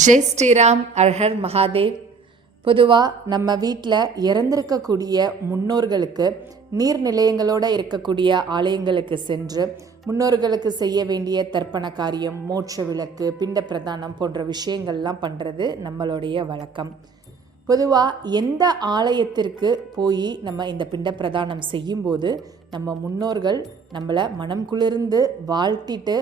ஜெய் ஸ்ரீராம், அழகர் மகாதேவ். பொதுவாக நம்ம வீட்டில் இறந்திருக்கக்கூடிய முன்னோர்களுக்கு நீர்நிலையங்களோடு இருக்கக்கூடிய ஆலயங்களுக்கு சென்று முன்னோர்களுக்கு செய்ய வேண்டிய தர்ப்பண காரியம், மோட்ச விளக்கு, பிண்ட பிரதானம் போன்ற விஷயங்கள்லாம் பண்ணுறது நம்மளுடைய வழக்கம். பொதுவாக எந்த ஆலயத்திற்கு போய் நம்ம இந்த பிண்ட பிரதானம் செய்யும்போது நம்ம முன்னோர்கள் நம்மளை மனம் குளிர்ந்து வாழ்த்திட்டு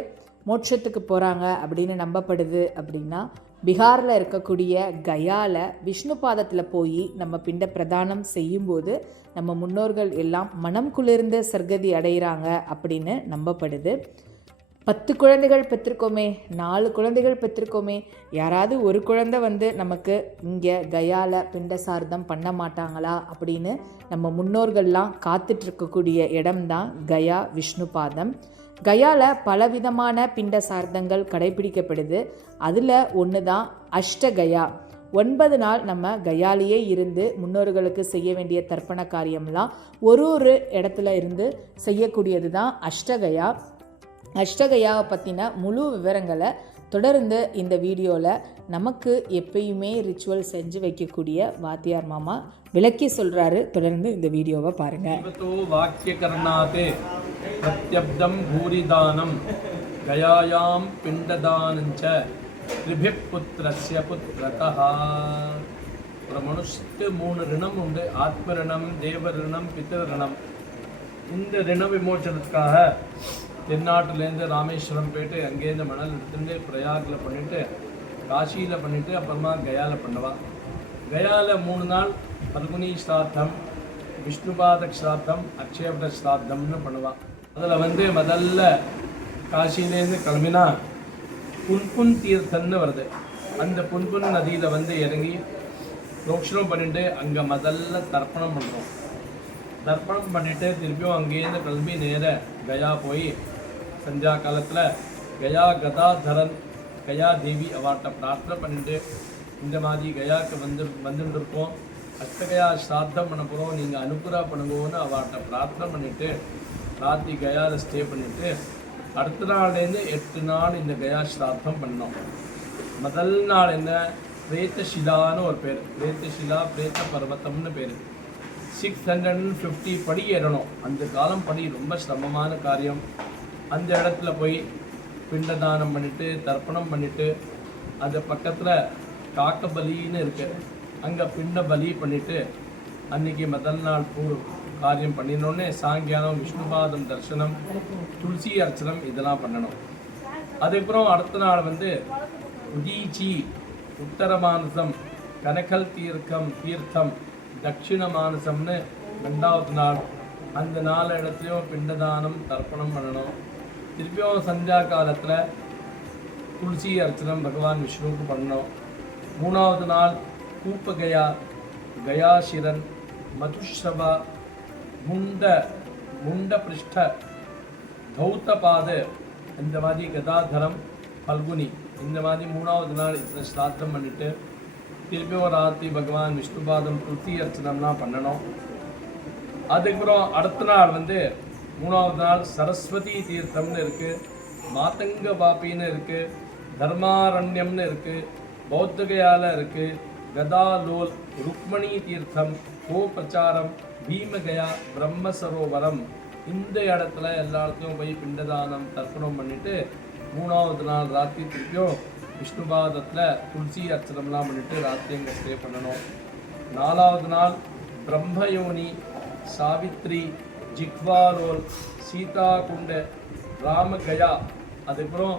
மோட்சத்துக்கு போகிறாங்க அப்படின்னு நம்பப்படுது அப்படின்னா, பீகாரில் இருக்கக்கூடிய கயாவில் விஷ்ணு பாதத்தில் போய் நம்ம பிண்ட பிரதானம் செய்யும்போது நம்ம முன்னோர்கள் எல்லாம் மனம் குளிர்ந்து சர்க்கதி அடைகிறாங்க அப்படின்னு நம்பப்படுது. 10 குழந்தைகள் பெற்றிருக்கோமே, 4 குழந்தைகள் பெற்றிருக்கோமே, யாராவது ஒரு குழந்தை நமக்கு இங்கே கயாவில் பிண்ட சார்த்தம் பண்ண மாட்டாங்களா அப்படின்னு நம்ம முன்னோர்கள்லாம் காத்துட்ருக்கக்கூடிய இடம்தான் கயா விஷ்ணு பாதம். கயாவில் பலவிதமான பிண்ட சார்த்தங்கள் கடைபிடிக்கப்படுது. அதில் ஒன்று தான் அஷ்டகயா. 9 நாள் நம்ம கயாலேயே இருந்து முன்னோர்களுக்கு செய்ய வேண்டிய தர்ப்பண காரியம்லாம் ஒரு இடத்துல இருந்து செய்யக்கூடியது தான் அஷ்டகயா. அஷ்டகயாவை பற்றின முழு விவரங்களை தொடர்ந்து இந்த வீடியோவில் நமக்கு எப்பயுமே ரிச்சுவல் செஞ்சு வைக்கக்கூடிய வாத்தியார் மாமா விளக்கி சொல்கிறாரு. தொடர்ந்து இந்த வீடியோவை பாருங்கள். வாக்கியகர்ணாதே பிரத்யப்தம் பூரிதானம் கயாயாம் பிண்டதானஞ்ச த்ரிபிப் புத்ரஸ்ய புத்ரதஹ. ஒரு மனுஷனுக்கு 3 ரிணம் உண்டு. ஆத்ம ரிணம், தேவ ரிணம், பித்திரு ரிணம். இந்த ரிண விமோச்சனத்துக்காக தென்னாட்டிலேருந்து ராமேஸ்வரம் போயிட்டு அங்கேருந்து மணல் எடுத்துட்டு பிரயாகில் பண்ணிவிட்டு காசியில் பண்ணிவிட்டு அப்புறமா கயாவில் பண்ணுவா. கயாவில் 3 நாள் பல்குனி ஸ்ராத்தம், விஷ்ணுபாத ஸ்ராத்தம், அக்ஷயபட ஸ்ராத்தம்னு பண்ணுவாள். அதில் முதல்ல காசிலேருந்து கிளம்பினா புன்புன் தீர்த்தம்னு வருது. அந்த புன்புன் நதியில் இறங்கி ரோக்ஷனம் பண்ணிட்டு அங்கே முதல்ல தர்ப்பணம் பண்ணுறோம். தர்ப்பணம் பண்ணிவிட்டு திருப்பியும் அங்கேருந்து கிளம்பி நேர கயா போய் சந்தியா காலத்தில் கயா கதாதரன் கயா தேவி அவாட்ட பிரார்த்தனை பண்ணிட்டு இந்த மாதிரி கயாவுக்கு வந்துருக்கோம், அஷ்டகயா ஸ்ராத்தம் பண்ண போகிறோம், நீங்கள் அனுப்புரா பண்ணுங்கன்னு அவாட்ட பிரார்த்தனை பண்ணிவிட்டு ராத்திரி கயாவில் ஸ்டே பண்ணிவிட்டு அடுத்த நாள்லேருந்து 8 நாள் இந்த கயா ஸ்ராத்தம் பண்ணோம். முதல் நாள் என்ன, பிரேத்தஷிலான்னு ஒரு பேர். பிரேத்தஷிலா, பிரேத்த பர்வத்தம்னு பேர். 650 படி ஏறணும். அந்த காலம் படி ரொம்ப சிரமமான காரியம். அந்த இடத்துல போய் பிண்டதானம் பண்ணிவிட்டு தர்ப்பணம் பண்ணிவிட்டு அது பக்கத்தில் காக்க பலின்னு இருக்குது, அங்கே பிண்ட பலி பண்ணிவிட்டு அன்றைக்கி முதல் நாள் காரியம் பண்ணினோடனே சாயங்காலம் விஷ்ணுபாதம் தரிசனம், துளசி அர்ச்சனம் இதெல்லாம் பண்ணணும். அதுக்கப்புறம் அடுத்த நாள் உதீச்சி, உத்தர மானசம், கனகல் தீர்த்தம், தட்சிண மானசம்னு 2வது நாள். அந்த 4 இடத்துலையும் பிண்டதானம் தர்ப்பணம் பண்ணணும். திருப்பியும் சந்தியா காலத்தில் துளசி அர்ச்சனம் பகவான் விஷ்ணுவுக்கு பண்ணணும். 3வது நாள் கூப்பகயா, கயாசிரன், மதுஷ்ரவா, முண்ட பிருஷ்ட, தௌத்தபாத, இந்த மாதிரி கதாதரம், பல்குனி, இந்த மாதிரி 3வது நாள் இத்தனை ஸ்ராத்தம் பண்ணிவிட்டு திருப்பியும் ராத்திரி பகவான் விஷ்ணுபாதம் துளசி அர்ச்சனம்லாம் பண்ணணும். அதுக்கப்புறம் அடுத்த நாள் 3வது நாள் சரஸ்வதி தீர்த்தம்னு இருக்குது, மாதங்க பாப்பின்னு இருக்குது, தர்மாரண்யம்னு இருக்குது, பௌத்தகயால இருக்குது, கதாலோல், ருக்மணி தீர்த்தம், கோபச்சாரம், பீமகயா, பிரம்ம சரோவரம். இந்த இடத்துல எல்லாத்தையும் போய் பிண்டதானம் தர்ப்பணம் பண்ணிவிட்டு 3வது நாள் ராத்திரி திருப்பியும் விஷ்ணுபாதத்தில் துளசி அர்ச்சனம்லாம் பண்ணிவிட்டு ராத்திரி அங்கே ஸ்டே பண்ணணும். 4வது நாள் பிரம்மயோனி, சாவித்ரி, ஜிக்வாரோல், சீதா குண்ட, ராமகயா. அதுக்கப்புறம்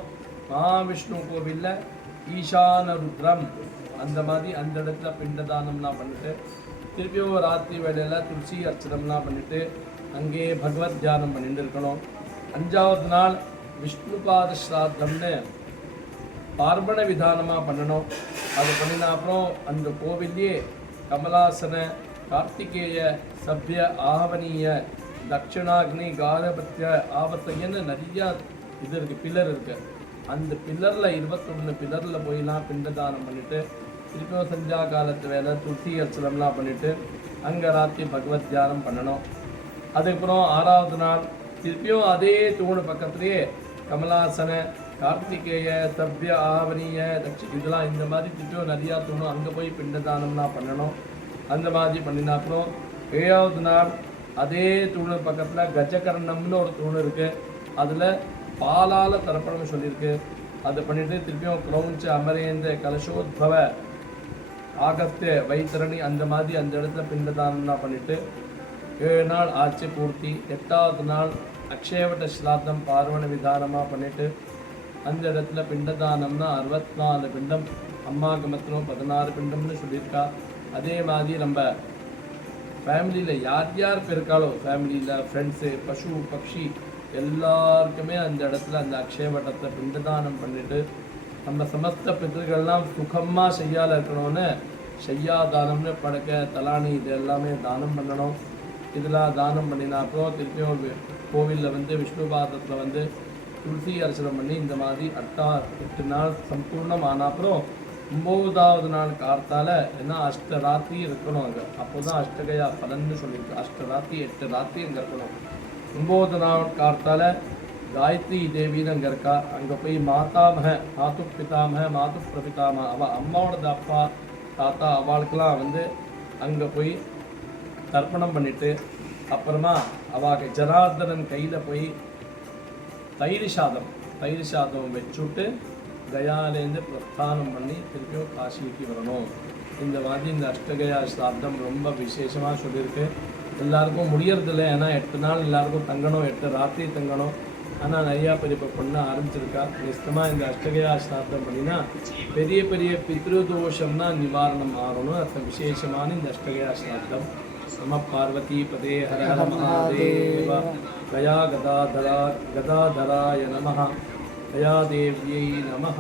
மகாவிஷ்ணு கோவிலில் ஈசான ருத்ரம், அந்த மாதிரி அந்த இடத்துல பிண்டதானம்லாம் பண்ணிவிட்டு திருப்பியும் ராத்திரி வேளையில் துளசி அர்ச்சனம்லாம் பண்ணிவிட்டு அங்கே பகவத் தியானம் பண்ணிட்டு இருக்கணும். 5வது நாள் விஷ்ணுபாத ஸ்ராத்தம்னு பார்ப்பண விதானமாக பண்ணணும். அது பண்ணின அப்புறம் அந்த கோவில்லையே கமலாசன, கார்த்திகேய, சப்ய, ஆவணீய, தட்சிணாக்னி, காரபத்திய, ஆவர்த்தையன்னு நிறையா இது இருக்குது, பில்லர் இருக்குது. அந்த பில்லரில் 21 பில்லரில் போயெல்லாம் பிண்டதானம் பண்ணிவிட்டு திருப்பியும் சந்தியா காலத்து வேலை துளசி அர்ச்சனம்லாம் பண்ணிவிட்டு அங்கே ராத்திரி பகவத் தியானம் பண்ணணும். அதுக்கப்புறம் 6வது நாள் திருப்பியும் அதே தூணு பக்கத்துலேயே கமலாசன, கார்த்திகேய சவ்ய ஆவணிய இதெல்லாம் இந்த மாதிரி திட்டம் நிறையா தோணும். அங்கே போய் பிண்டதானம்னா பண்ணணும். அந்த மாதிரி பண்ணினா அப்புறம் 7வது நாள் அதே தூணு பக்கத்தில் கஜகர்ணம்னு ஒரு தூண் இருக்குது. அதில் பாலால் தர்ப்பணம் சொல்லியிருக்கு. அதை பண்ணிவிட்டு திருப்பியும் க்ரௌஞ்ச அமரேந்த கலசோத்பவ ஆகஸ்திய வைத்தரணி அந்த மாதிரி அந்த இடத்துல பிண்டதானம்னா பண்ணிவிட்டு 7 நாள் ஆச்சு பூர்த்தி. 8வது நாள் அக்ஷயவட்ட ஸ்லாத்தம் பார்வண விதானமாக பண்ணிவிட்டு அந்த இடத்துல பிண்டதானம்னா 64 பிண்டம், அம்மாவுக்கு மாத்திரம் 16 பிண்டம்னு சொல்லியிருக்கா. அதே மாதிரி நம்ம ஃபேமிலியில் யார் யார் இருக்காளோ ஃபேமிலியில் ஃப்ரெண்ட்ஸு பசு பக்ஷி எல்லாருக்குமே அந்த இடத்துல அந்த அக்ஷயவட்டத்தை பிண்டதானம் பண்ணிவிட்டு நம்ம சமஸ்த பித்தர்கள்லாம் சுகமாக செய்யால் இருக்கணும்னு செய்யாதானம்னு படுக்க தலானி இது எல்லாமே தானம் பண்ணணும். இதெல்லாம் தானம் பண்ணினா அப்புறம் திருப்பியும் கோவிலில் வந்து விஷ்ணு பாதத்தில் வந்து துளசி அர்ச்சனை பண்ணி இந்த மாதிரி 8 நாள் சம்பூர்ணம் ஆன அப்புறம் 9வது நாள் கார்த்தால ஏன்னா அஷ்டராத்திரி இருக்கணும் அங்கே. அப்போ தான் அஷ்டகயா பலன்னு சொல்லியிருக்கு. அஷ்டராத்திரி 8 ராத்திரி அங்கே இருக்கணும். 9வது நாள் கார்த்தால காயத்ரி தேவின்னு அங்கே இருக்கா. அங்கே போய் மாதாமக மாத்து பிதாமக மாத்து பிரபிதாமக அவள் அம்மாவோட அப்பா தாத்தா அவளுக்கெல்லாம் வந்து அங்கே போய் தர்ப்பணம் பண்ணிவிட்டு அப்புறமா அவளுக்கு ஜனார்தனன் கையில் போய் தயிர் சாதம் வச்சுட்டு கயாலேருந்து பிரஸ்தானம் பண்ணி திருப்பியும் காசிக்கு வரணும். இந்த மாதிரி இந்த அஷ்டகயா சாப்தம் ரொம்ப விசேஷமாக சொல்லியிருக்கு. எல்லாருக்கும் முடியறதில்லை. ஏன்னா 8 நாள் எல்லாருக்கும் தங்கணும், 8 ராத்திரி தங்கணும். ஆனால் நிறையா பேர் இப்போ பண்ண ஆரம்பிச்சிருக்கா. நிச்சயமாக இந்த அஷ்டகயா சாப்தம் பண்ணினா பெரிய பெரிய பித்ருதோஷம்னா நிவாரணம் ஆகணும். அது விசேஷமான இந்த அஷ்டகயா சாப்தம். நம பார்வதி பதே ஹர ஹர மகாதேவ. கயா கதாதராய நமஹ. கயாதேவ்யை நமஹ.